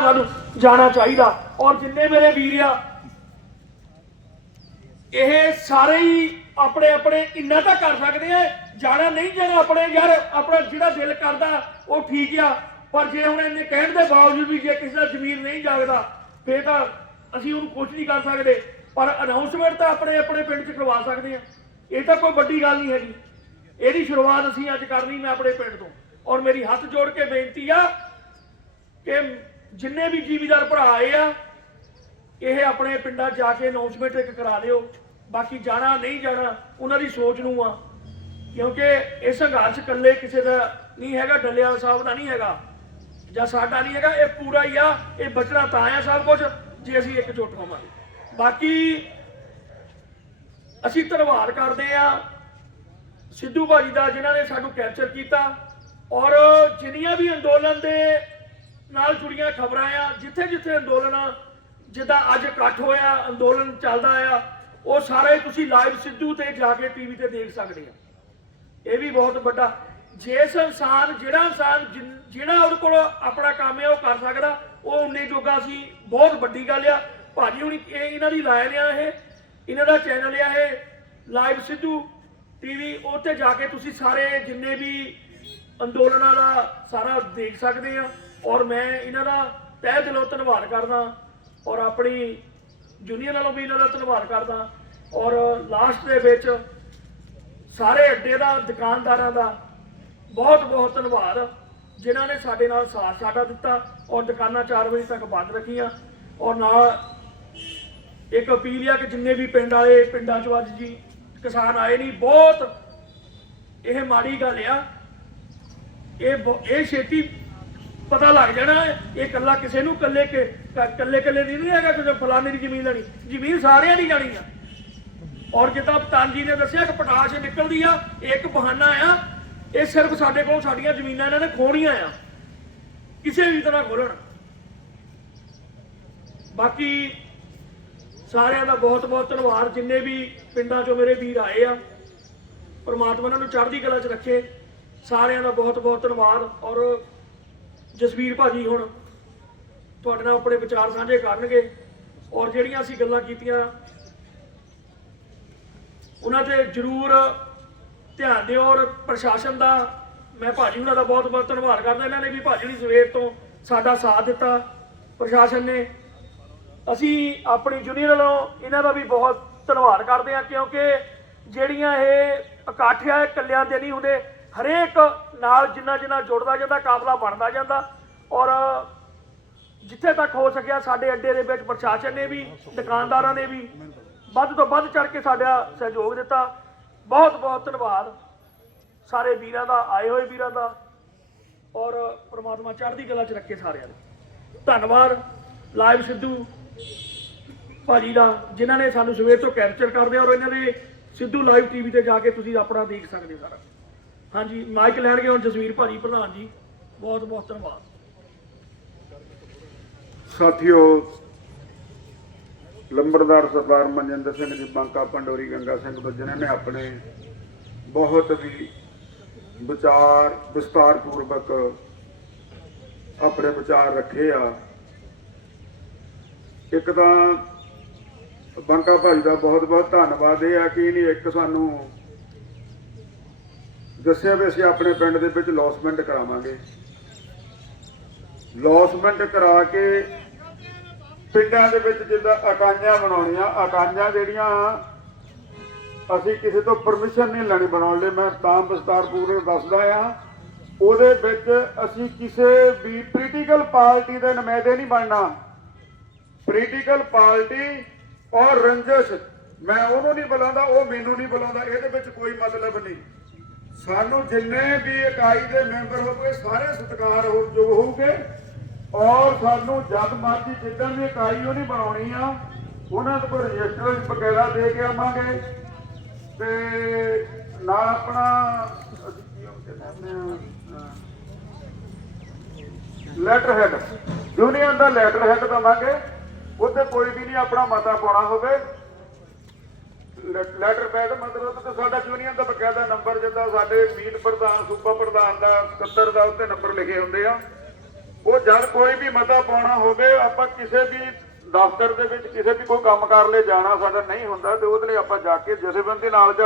ਸਾਨੂੰ ਜਾਣਾ ਚਾਹੀਦਾ। ਔਰ ਜਿੰਨੇ ਮੇਰੇ ਵੀਰ ਆ, ਇਹ ਸਾਰੇ ਹੀ ਆਪਣੇ ਆਪਣੇ ਇੰਨਾ ਤਾਂ ਕਰ ਸਕਦੇ ਆ, ਜਾਣਾ ਨਹੀਂ ਜਾਣਾ ਆਪਣੇ ਯਾਰ, ਆਪਣਾ ਜਿਹੜਾ ਦਿਲ ਕਰਦਾ, ਉਹ ਠੀਕ ਆ। ਪਰ ਜੇ ਹੁਣ ਇਹਨੇ ਕਹਿਣ ਦੇ ਬਾਵਜੂਦ ਵੀ ਜੇ ਕਿਸੇ ਦਾ ਜ਼ਮੀਰ ਨਹੀਂ ਜਾਗਦਾ, ਫੇਰ ਤਾਂ ਅਸੀਂ ਉਹਨੂੰ ਕੁਝ ਨਹੀਂ ਕਰ ਸਕਦੇ। ਪਰ ਅਨਾਉਂਸਮੈਂਟ ਤਾਂ ਆਪਣੇ ਆਪਣੇ ਪਿੰਡ 'ਚ ਕਰਵਾ ਸਕਦੇ ਆ। ਇਹ ਤਾਂ ਕੋਈ ਵੱਡੀ ਗੱਲ ਨਹੀਂ ਹੈਗੀ। ਇਹਦੀ ਸ਼ੁਰੂਆਤ ਅਸੀਂ ਅੱਜ ਕਰਨੀ ਮੈਂ ਆਪਣੇ ਪਿੰਡ ਤੋਂ। ਔਰ ਮੇਰੀ ਹੱਥ ਜੋੜ ਕੇ ਬੇਨਤੀ ਆ ਕਿ ਜਿੰਨੇ ਵੀ ਜੀਵੀਦਾਰ ਭਰਾ ਆਏ ਆ, ਇਹ ਆਪਣੇ ਪਿੰਡਾਂ 'ਚ ਜਾ ਕੇ ਅਨਾਉਂਸਮੈਂਟ ਇੱਕ ਕਰਾ ਲਿਓ ਬਾਕੀ ਜਾਣਾ, ਨਹੀਂ ਜਾਣਾ, ਉਹਨਾਂ ਦੀ ਸੋਚ ਨੂੰ ਆ। ਕਿਉਂਕਿ ਇਹ ਸੰਘਰਸ਼ ਇਕੱਲੇ ਕਿਸੇ ਦਾ ਨਹੀਂ ਹੈਗਾ ਡੱਲੇਵਾਲ ਸਾਹਿਬ ਦਾ ਨਹੀਂ ਹੈਗਾ। ਜਾਂ ਸਾਡਾ ਨਹੀਂ ਹੈਗਾ, ਇਹ ਪੂਰਾ ਹੀ ਆ, ਇਹ ਬਚਣਾ ਤਾਂ ਆ ਸਭ ਕੁਝ ਜੇ ਅਸੀਂ ਇੱਕ ਜੁੱਟ ਹੋਵਾਂਗੇ ਬਾਕੀ ਅਸੀਂ ਧੰਨਵਾਦ ਕਰਦੇ ਆ ਸਿੱਧੂ ਭਾਜੀ ਦਾ, ਜਿਨ੍ਹਾਂ ਨੇ ਸਾਨੂੰ ਕੈਪਚਰ ਕੀਤਾ। ਔਰ ਜਿੰਨੀਆਂ ਵੀ ਅੰਦੋਲਨ ਦੇ ਨਾਲ ਜੁੜੀਆਂ ਖਬਰਾਂ ਆ ਜਿੱਥੇ ਜਿੱਥੇ ਅੰਦੋਲਨ ਜਿੱਦਾਂ ਅੱਜ ਇਕੱਠ ਹੋਇਆ, ਅੰਦੋਲਨ ਚੱਲਦਾ ਆ, ਉਹ ਸਾਰੇ ਤੁਸੀਂ ਲਾਈਵ ਸਿੱਧੂ ਤੇ ਜਾ ਕੇ ਟੀਵੀ ਤੇ ਦੇਖ ਸਕਦੇ ਆ। ਇਹ ਵੀ ਬਹੁਤ ਵੱਡਾ। ਜਿਸ ਇਨਸਾਨ, ਜਿਹੜਾ ਇਨਸਾਨ ਜਿਨ- ਜਿਹੜਾ ਉਹਦੇ ਕੋਲ ਆਪਣਾ ਕੰਮ ਹੈ ਉਹ ਕਰ ਸਕਦਾ, ਉਹ ਉਨੇ ਜੋਗਾ ਸੀ, ਬਹੁਤ ਵੱਡੀ ਗੱਲ ਆ। ਭਾਜੀ ਹੁਣ ਇਹ ਇਹਨਾਂ ਦੀ ਲਾਈਨ ਆ ਇਹ, ਇਹਨਾਂ ਦਾ ਚੈਨਲ ਆ ਇਹ, ਲਾਈਵ ਸਿੱਧੂ ਟੀਵੀ ਉੱਤੇ ਜਾ ਕੇ ਤੁਸੀਂ ਸਾਰੇ ਜਿੰਨੇ ਵੀ ਅੰਦੋਲਨਾਂ ਦਾ ਸਾਰਾ ਦੇਖ ਸਕਦੇ ਆ। ਔਰ ਮੈਂ ਇਹਨਾਂ ਦਾ ਤਹਿ ਦਿਲੋਂ ਧੰਨਵਾਦ ਕਰਦਾ ਔਰ ਆਪਣੀ ਜੂਨੀਅਰ ਨਾਲੋਂ ਵੀ ਇਹਨਾਂ ਦਾ ਧੰਨਵਾਦ ਕਰਦਾ ਔਰ ਲਾਸਟ ਦੇ ਵਿੱਚ ਸਾਰੇ ਅੱਡੇ ਦਾ, ਦੁਕਾਨਦਾਰਾਂ ਦਾ ਬਹੁਤ ਬਹੁਤ ਧੰਨਵਾਦ ਜਿਨ੍ਹਾਂ ਨੇ ਸਾਡੇ ਨਾਲ ਸਾਥ ਸਾਡਾ ਦਿੱਤਾ ਔਰ ਦੁਕਾਨਾਂ 4 ਵਜੇ ਤੱਕ ਬੰਦ ਰੱਖੀਆਂ ਔਰ ਨਾਲ ਇੱਕ ਅਪੀਲ ਆ ਕਿ ਜਿੰਨੇ ਵੀ ਪਿੰਡ ਵਾਲੇ, ਪਿੰਡਾਂ ਚੋਂ ਅੱਜ ਜੀ ਕਿਸਾਨ ਆਏ ਨਹੀਂ, ਬਹੁਤ ਇਹ ਮਾੜੀ ਗੱਲ ਆ। ਇਹ ਬਹੁ- ਇਹ ਛੇਤੀ ਪਤਾ ਲੱਗ ਜਾਣਾ ਇਹ ਕੱਲਾ ਕਿਸੇ ਨੂੰ ਕੱਲੇ ਕੇ ਕੱਲੇ ਕੱਲੇ ਦੀ ਨਹੀਂ ਹੈਗਾ ਕਿ ਫਲਾਣੇ ਦੀ ਜ਼ਮੀਨ ਲੈਣੀ। ਜ਼ਮੀਨ ਸਾਰਿਆਂ ਦੀ ਜਾਣੀ ਆ। ਔਰ ਜਿੱਦਾਂ ਪਤਾਨ ਜੀ ਨੇ ਦੱਸਿਆ ਕਿ ਪਟਾਸ਼ ਨਿਕਲਦੀ ਆ ਇਹ ਇੱਕ ਬਹਾਨਾ ਆ, ਇਹ ਸਿਰਫ ਸਾਡੇ ਕੋਲ ਸਾਡੀਆਂ ਜ਼ਮੀਨਾਂ ਇਹਨਾਂ ਨੇ ਖੋਣੀਆਂ ਆ। ਕਿਸੇ ਵੀ ਤਰ੍ਹਾਂ ਖੋਲਣ ਬਾਕੀ ਸਾਰਿਆਂ ਦਾ ਬਹੁਤ ਬਹੁਤ ਧੰਨਵਾਦ, ਜਿੰਨੇ ਵੀ ਪਿੰਡਾਂ ਚੋਂ ਮੇਰੇ ਵੀਰ ਆਏ ਆ। ਪਰਮਾਤਮਾ ਇਹਨਾਂ ਨੂੰ ਚੜ੍ਹਦੀ ਕਲਾ 'ਚ ਰੱਖੇ। ਸਾਰਿਆਂ ਦਾ ਬਹੁਤ ਬਹੁਤ ਧੰਨਵਾਦ। ਔਰ ਜਸਵੀਰ ਭਾਜੀ ਹੁਣ ਤੁਹਾਡੇ ਨਾਲ ਆਪਣੇ ਵਿਚਾਰ ਸਾਂਝੇ ਕਰਨਗੇ ਔਰ ਜਿਹੜੀਆਂ ਅਸੀਂ ਗੱਲਾਂ ਕੀਤੀਆਂ, ਉਹਨਾਂ ਤੇ ਜ਼ਰੂਰ ਧਿਆਨ ਦਿਓ ਔਰ ਪ੍ਰਸ਼ਾਸਨ ਦਾ, ਮੈਂ ਭਾਜੀ ਉਹਨਾਂ ਦਾ ਬਹੁਤ ਬਹੁਤ ਧੰਨਵਾਦ ਕਰਦਾ, ਇਹਨਾਂ ਨੇ ਵੀ ਭਾਜੀ ਦੀ ਸਵੇਰ ਤੋਂ ਸਾਡਾ ਸਾਥ ਦਿੱਤਾ, ਪ੍ਰਸ਼ਾਸਨ ਨੇ। ਅਸੀਂ ਆਪਣੀ ਯੂਨੀਅਨ ਵੱਲੋਂ ਇਹਨਾਂ ਦਾ ਵੀ ਬਹੁਤ ਧੰਨਵਾਦ ਕਰਦੇ ਹਾਂ ਕਿਉਂਕਿ ਜਿਹੜੀਆਂ ਇਹ ਇਕੱਠ ਆ ਇਕੱਲਿਆਂ ਦੇ ਨਹੀਂ ਹੁੰਦੇ ਹਰੇਕ ਨਾਲ ਜਿੰਨਾ ਜਿੰਨਾ ਜੁੜਦਾ ਜਾਂਦਾ, ਕਾਫਲਾ ਬਣਦਾ ਜਾਂਦਾ। ਔਰ ਜਿੱਥੇ ਤੱਕ ਹੋ ਸਕਿਆ, ਸਾਡੇ ਅੱਡੇ ਦੇ ਵਿੱਚ ਪ੍ਰਸ਼ਾਸਨ ਨੇ ਵੀ, ਦੁਕਾਨਦਾਰਾਂ ਨੇ ਵੀ ਵੱਧ ਤੋਂ ਵੱਧ ਚੜ ਕੇ ਸਾਡਾ ਸਹਿਯੋਗ ਦਿੱਤਾ। ਬਹੁਤ ਬਹੁਤ ਧੰਨਵਾਦ। ਸਾਰੇ ਵੀਰਾਂ ਦਾ, ਆਏ ਹੋਏ ਵੀਰਾਂ ਦਾ। ਔਰ ਪ੍ਰਮਾਤਮਾ ਚੜ੍ਹਦੀ ਕਲਾ 'ਚ ਰੱਖੇ ਸਾਰਿਆਂ ਨੂੰ। ਧੰਨਵਾਦ ਲਾਈਵ ਸਿੱਧੂ ਭਾਜੀ ਦਾ, ਜਿਨ੍ਹਾਂ ਨੇ ਸਾਨੂੰ ਸਵੇਰ ਤੋਂ ਕੈਪਚਰ ਕਰਦੇ ਔਰ ਇਹਨਾਂ ਦੇ ਸਿੱਧੂ ਲਾਈਵ ਟੀਵੀ ਤੇ ਜਾ ਕੇ ਤੁਸੀਂ ਆਪਣਾ ਦੇਖ ਸਕਦੇ ਸਾਰਾ। ਹਾਂਜੀ ਮਾਈਕ ਲੈਣਗੇ ਹੁਣ ਜਸਵੀਰ ਭਾਜੀ, ਪ੍ਰਧਾਨ ਜੀ। ਬਹੁਤ ਬਹੁਤ ਧੰਨਵਾਦ। ਸਾਥੀਓ, ਲੰਬੜਦਾਰ ਸਰਦਾਰ ਮਨਜਿੰਦਰ ਸਿੰਘ ਜੀ, ਬਾਂਕਾ ਪੰਡੋਰੀ ਗੰਗਾ ਸਿੰਘ ਤੋਂ ਨੇ ਆਪਣੇ ਬਹੁਤ ਹੀ ਵਿਚਾਰ ਵਿਸਤਾਰ ਪੂਰਵਕ ਆਪਣੇ ਵਿਚਾਰ ਰੱਖੇ ਆ। ਇੱਕ ਤਾਂ ਬਾਂਕਾ ਭਾਈ ਦਾ ਬਹੁਤ ਬਹੁਤ ਧੰਨਵਾਦ। ਇਹ ਆ ਕਿ ਇਹਨੇ ਇੱਕ ਸਾਨੂੰ ਦੱਸਿਆ ਵੀ ਅਸੀਂ ਆਪਣੇ ਪਿੰਡ ਦੇ ਵਿੱਚ ਲੌਸਮੈਂਟ ਕਰਾਵਾਂਗੇ। ਲੌਸਮੈਂਟ ਕਰਾ ਕੇ ਪਿੰਡਾਂ ਦੇ ਵਿੱਚ ਜਿੱਦਾਂ ਇਕਾਈਆਂ ਬਣਾਉਣੀਆਂ, ਅਕਾਈਆਂ ਜਿਹੜੀਆਂ ਅਸੀਂ ਕਿਸੇ ਤੋਂ ਪਰਮਿਸ਼ਨ ਨਹੀਂ ਲੈਣੀ ਬਣਾਉਣ ਲਈ, ਮੈਂ ਤਾਂ ਵਿਸਤਾਰਪੂਰਵਕ ਦੱਸਦਾ ਆ। ਉਹਦੇ ਵਿੱਚ ਅਸੀਂ ਕਿਸੇ ਵੀ ਪੋਲੀਟੀਕਲ ਪਾਰਟੀ ਦੇ ਨੁਮਾਇੰਦੇ ਨਹੀਂ ਬਣਨਾ। ਪੋਲੀਟੀਕਲ ਪਾਰਟੀ ਔਰ ਰੰਜਸ਼, ਮੈਂ ਉਹਨੂੰ ਨਹੀਂ ਬੁਲਾਉਂਦਾ, ਉਹ ਮੈਨੂੰ ਨਹੀਂ ਬੁਲਾਉਂਦਾ, ਇਹਦੇ ਵਿੱਚ ਕੋਈ ਮਤਲਬ ਨਹੀਂ। ਸਾਨੂੰ ਜਿੰਨੇ ਵੀ ਇਕਾਈ ਦੇ ਮੈਂਬਰ ਹੋਵੇ ਸਾਰੇ ਸਤਿਕਾਰ ਹੋ ਹੋਊਗੇ ਔਰ ਸਾਨੂੰ ਜਦ ਮਰਜ਼ੀ ਜਿੱਦਾਂ ਵੀ ਇਕਾਈ ਉਹਨੇ ਬਣਾਉਣੀ ਆ, ਉਹਨਾਂ ਦੇ ਰਜਿਸਟਰ ਬਕਾਇਦਾ ਦੇ ਕੇ ਆਵਾਂਗੇ। ਤੇ ਨਾਲ ਆਪਣਾ ਲੈਟਰ ਹੈਡ, ਯੂਨੀਅਨ ਦਾ ਲੈਟਰ ਹੈਡ ਦਵਾਂਗੇ। ਉੱਤੇ ਕੋਈ ਵੀ ਨਹੀਂ ਆਪਣਾ ਮਤਾ ਪਾਉਣਾ ਹੋਵੇ। ਲੈਟਰ ਪੈਡ ਮਤਲਬ ਤੇ ਸਾਡਾ ਯੂਨੀਅਨ ਦਾ ਬਕਾਇਦਾ ਨੰਬਰ ਜਿੱਦਾਂ ਸਾਡੇ ਮੀਤ ਪ੍ਰਧਾਨ, ਸੂਬਾ ਪ੍ਰਧਾਨ ਦਾ, ਸਕੱਤਰ ਦਾ ਉੱਤੇ ਨੰਬਰ ਲਿਖੇ ਹੁੰਦੇ ਆ। ਉਹ ਜਦ ਕੋਈ ਵੀ ਮਤਾ ਪਾਉਣਾ ਹੋਵੇ, ਆਪਾਂ ਕਿਸੇ ਵੀ ਦਫ਼ਤਰ ਦੇ ਵਿੱਚ ਕਿਸੇ ਵੀ ਕੋਈ ਕੰਮ ਕਰ ਲਈ ਜਾਣਾ ਸਾਡਾ ਨਹੀਂ ਹੁੰਦਾ ਤੇ ਉਹਦੇ ਲਈ ਆਪਾਂ ਜਾ ਕੇ ਜਥੇਬੰਦੀ ਨਾਲ ਜਾ